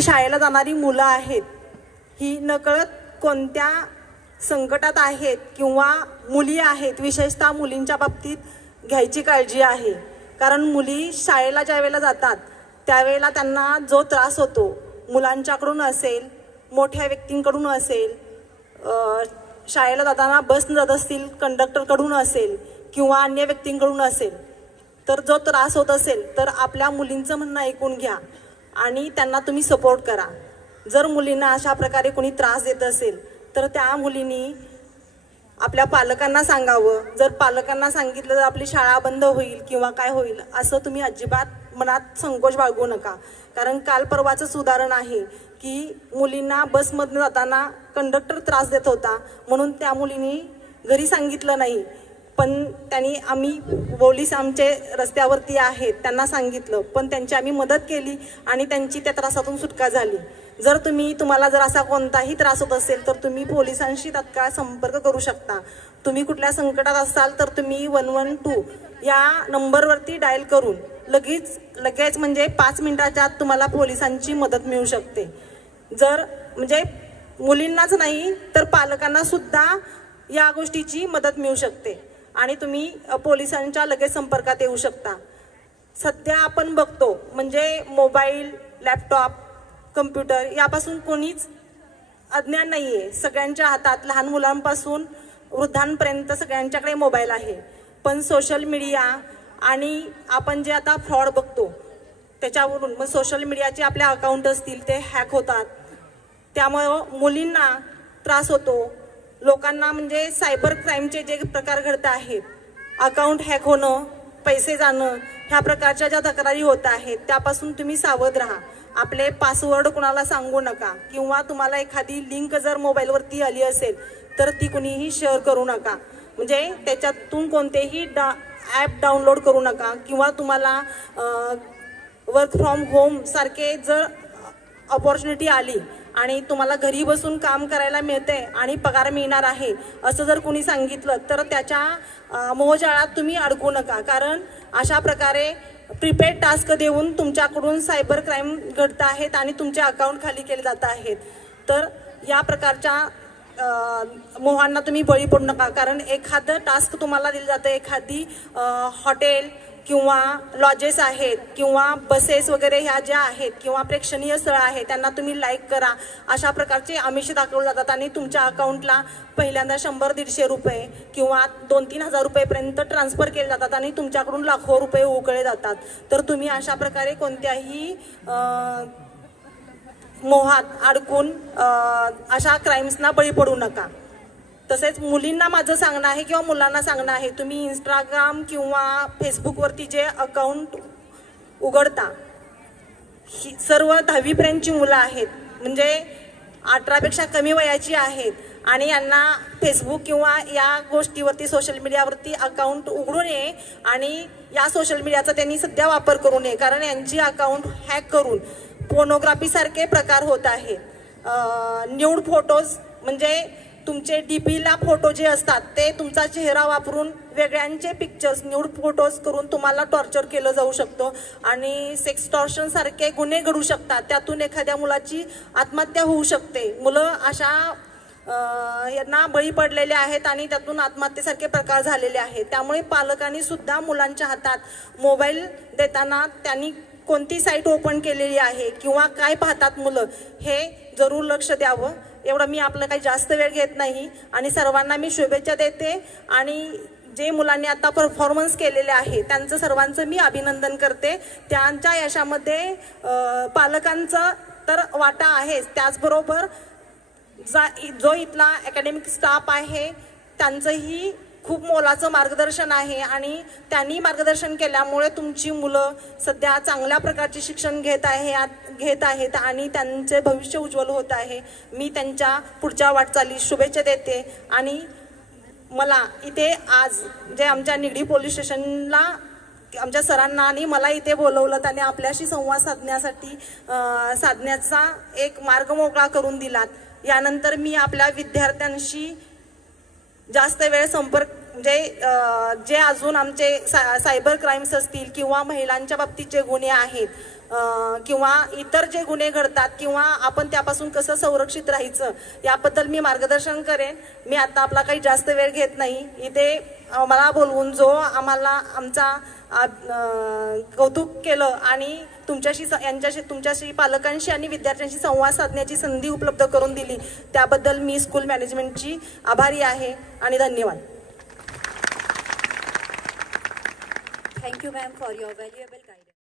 आपली शाळेला जाणारी मुलं आहेत ही नकळत कोणत्या संकटात आहेत किंवा मुली आहेत, विशेषतः मुलींच्या बाबतीत घ्यायची काळजी आहे. कारण मुली शाळेला ज्या वेळेला जातात त्यावेळेला त्यांना जो त्रास होतो, मुलांच्याकडून असेल, मोठ्या व्यक्तींकडून असेल, शाळेला जाताना बसनं जात असतील कंडक्टरकडून असेल किंवा अन्य व्यक्तींकडून असेल, तर जो त्रास होत असेल तर आपल्या मुलींचं म्हणणं ऐकून घ्या आणि त्यांना तुम्ही सपोर्ट करा. जर मुलींना अशा प्रकारे कोणी त्रास देत असेल तर त्या मुलींनी आपल्या पालकांना सांगावं. जर पालकांना सांगितलं तर आपली शाळा बंद होईल किंवा काय होईल असं तुम्ही अजिबात मनात संकोच बाळगू नका. कारण काल परवाचंच उदाहरण आहे की मुलींना बसमधून जाताना कंडक्टर त्रास देत होता म्हणून त्या मुलींनी घरी सांगितलं नाही, पण आम्ही पोलीस आमचे रस्त्यावरती आहेत त्यांना सांगितलं, पण त्यांची आम्ही मदत केली आणि त्यांची त्या त्रासातून सुटका झाली. जर तुम्हाला जर असा कोणताही त्रास होत असेल तर तुम्ही पोलिसांशी तात्काळ संपर्क करू शकता. तुम्ही कुठल्या संकटात असाल तर तुम्ही 112 या नंबरवरती डायल करून लगेच म्हणजे 5 मिनिटाच्या आत तुम्हाला पोलिसांची मदत मिळू शकते. जर म्हणजे मुलींनाच नाही तर पालकांना सुद्धा या गोष्टीची मदत मिळू शकते आणि तुम्ही पोलिसांच्या लगेच संपर्कात येऊ शकता. सध्या आपण बघतो म्हणजे मोबाईल, लॅपटॉप, कम्प्युटर यापासून कोणीच अज्ञान नाही आहे. सगळ्यांच्या हातात, लहान मुलांपासून वृद्धांपर्यंत सगळ्यांच्याकडे मोबाईल आहे. पण सोशल मीडिया आणि आपण जे आता फ्रॉड बघतो त्याच्यावरून मग सोशल मीडियाचे आपले अकाउंट असतील ते हॅक होतात, त्यामुळं मुलींना त्रास होतो. लोकांना म्हणजे सायबर क्राईमचे जे प्रकार घडत आहेत, अकाउंट हॅक होणं, पैसे जाणं, ह्या प्रकारच्या ज्या तक्रारी होत आहेत त्यापासून तुम्ही सावध राहा. आपले पासवर्ड कुणाला सांगू नका किंवा तुम्हाला एखादी लिंक जर मोबाईलवरती आली असेल तर ती कुणीही शेअर करू नका. म्हणजे त्याच्यातून कोणतेही ॲप डाउनलोड करू नका किंवा तुम्हाला वर्क फ्रॉम होम सारखे जर ऑपॉर्च्युनिटी आली आणि तुम्हाला घरी बसून काम करायला मिळते आणि पगार मिळणार आहे असं जर कोणी सांगितलं तर त्याच्या मोहजाळात तुम्ही अडकू नका. कारण अशा प्रकारे प्रीपेड टास्क देऊन तुमच्याकडून सायबर क्राईम घडत आहेत आणि तुमचे अकाउंट खाली केले जात आहेत. तर या प्रकारच्या मोहांना तुम्ही बळी पडू नका. कारण एखादं टास्क तुम्हाला दिलं जातं, एखादी हॉटेल किंवा लॉजेस आहेत किंवा बसेस वगैरे ह्या ज्या आहेत किंवा प्रेक्षणीय स्थळं आहेत त्यांना तुम्ही लाईक करा अशा प्रकारचे आमिष दाखवले जातात आणि तुमच्या अकाउंटला पहिल्यांदा 100-150 रुपये किंवा 2-3 हजार रुपयेपर्यंत ट्रान्सफर केले जातात आणि तुमच्याकडून लाखो रुपये उकळले जातात. तर तुम्ही अशा प्रकारे कोणत्याही मोहात अडकून अशा क्राईम्सना बळी पडू नका. तसेच मुलींना माझं सांगणं आहे किंवा मुलांना सांगणं आहे, तुम्ही इंस्टाग्राम किंवा फेसबुकवरती जे अकाउंट उघडता ही सर्व 10वीपर्यंतची मुलं आहेत, म्हणजे 18पेक्षा कमी वयाची आहेत आणि यांना फेसबुक किंवा या गोष्टीवरती सोशल मीडियावरती अकाउंट उघडू नये आणि या सोशल मीडियाचा त्यांनी सध्या वापर करू नये. कारण यांची अकाउंट हॅक करून पोर्नोग्राफीसारखे प्रकार होत आहेत. न्यूड फोटोज म्हणजे तुमचे डीपीला फोटो जे असतात ते तुमचा चेहरा वापरून वेगळ्यांचे पिक्चर्स, न्यूड फोटोज करून तुम्हाला टॉर्चर केलं जाऊ शकतो आणि सेक्सटॉर्शन सारखे गुन्हे घडू शकतात. त्यातून एखाद्या मुलाची आत्महत्या होऊ शकते. मुलं अशा यांना बळी पडलेले आहेत आणि त्यातून आत्महत्येसारखे प्रकार झालेले आहेत. त्यामुळे पालकांनी सुद्धा मुलांच्या हातात मोबाईल देताना त्यांनी कोणती साईट ओपन केलेली आहे किंवा काय पाहतात मुलं हे जरूर लक्ष द्यावं. एवढं मी आपलं काही जास्त वेळ घेत नाही आणि सर्वांना मी शुभेच्छा देते आणि जे मुलांनी आता परफॉर्मन्स केलेले आहे त्यांचं सर्वांचं मी अभिनंदन करते. त्यांच्या यशामध्ये पालकांचं तर वाटा आहेच, त्याचबरोबर जो इथला अकॅडमिक स्टाफ आहे त्यांचंही खूप मोलाचं मार्गदर्शन आहे आणि त्यांनी मार्गदर्शन केल्यामुळे तुमची मुलं सध्या चांगल्या प्रकारचे शिक्षण घेत आहेत आणि त्यांचे भविष्य उज्ज्वल होत आहे. मी त्यांच्या पुढच्या वाटचालीस शुभेच्छा देते आणि मला इथे आज जे आमच्या निगडी पोलीस स्टेशनला आमच्या सरांना आणि मला इथे बोलवलं, त्याने आपल्याशी संवाद साधण्याचा एक मार्ग मोकळा करून दिलात. यानंतर मी आपल्या विद्यार्थ्यांशी जास्त वेळ संपर्क म्हणजे जे अजून आमचे सायबर क्राईम्स असतील किंवा महिलांच्या बाबतीत जे गुन्हे आहेत किंवा इतर जे गुन्हे घडतात किंवा आपण त्यापासून कसं संरक्षित राहायचं याबद्दल मी मार्गदर्शन करेन. मी आता आपला काही जास्त वेळ घेत नाही. इथे मला बोलवून जो आम्हाला आमचा कौतुक केलं आणि तुमच्याशी पालकांशी आणि विद्यार्थ्यांशी संवाद साधण्याची संधी उपलब्ध करून दिली त्याबद्दल मी स्कूल मॅनेजमेंटची आभारी आहे आणि धन्यवाद. Thank you ma'am for your valuable guidance.